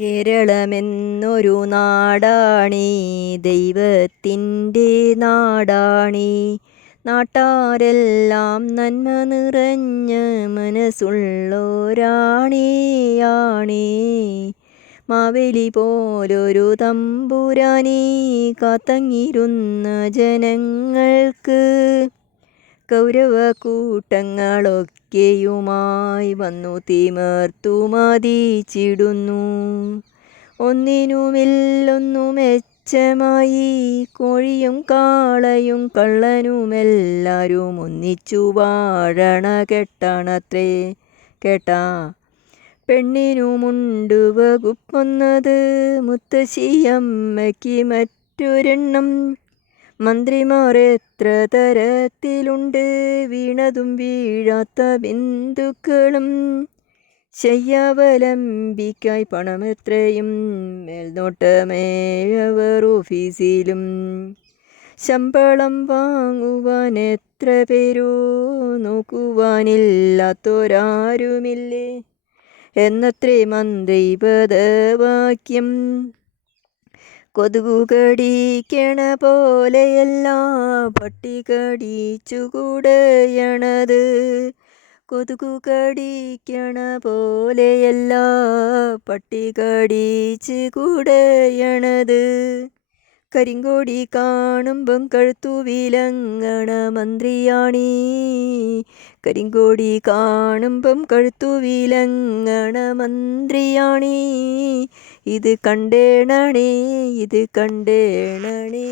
കേരളമെന്നൊരു നാടാണീ, ദൈവത്തിൻ്റെ നാടാണീ. നാട്ടാരെല്ലാം നന്മ നിറഞ്ഞ മനസ്സുള്ളോരാണീ. മാവേലി പോലൊരു തമ്പുരാനീ കാത്തങ്ങിരുന്ന ജനങ്ങൾക്ക് കൗരവക്കൂട്ടങ്ങളൊക്കെയുമായി വന്നു തിമിർത്തു മതിച്ചിടുന്നു. ഒന്നിനുമില്ലൊന്നു മെച്ചമായി കോഴിയും കാളയും കള്ളനുമെല്ലാരും ഒന്നിച്ചു വാഴണ കെട്ടണത്രേ. കേട്ടാ പെണ്ണിനുമുണ്ട് വകുപ്പൊന്നത്, മുത്തശ്ശിയമ്മയ്ക്ക് മറ്റൊരെണ്ണം. മന്ത്രിമാർ എത്ര തരത്തിലുണ്ട്, വീണതും വീഴാത്ത ബന്ധുക്കളും. ശയ്യാവലംബിക്കായി പണമെത്രയും, മേൽനോട്ടമേയവർ ഓഫീസിലും. ശമ്പളം വാങ്ങുവാൻ എത്ര പേരോ, നോക്കുവാനില്ലാത്തോരാരുമില്ലേ എന്നത്രേ മന്ത്രിപദവാക്യം. കൊതുകു കടിക്കണ പോലെയല്ല പട്ടി കടിച്ചു കുടയണത്. കൊതുകു കടിക്കണ പോലെയല്ല പട്ടി കടിച്ച് കുടയണത്. കരിങ്കൊടി കാണുമ്പം കഴുത്തു വിലങ്ങണ മന്ത്രിയാണീ. കരിങ്കൊടി കാണുമ്പം കഴുത്തു വിലങ്ങണ മന്ത്രിയാണീ. ഇത് കണ്ടേണണേ, ഇത് കണ്ടേണണേ.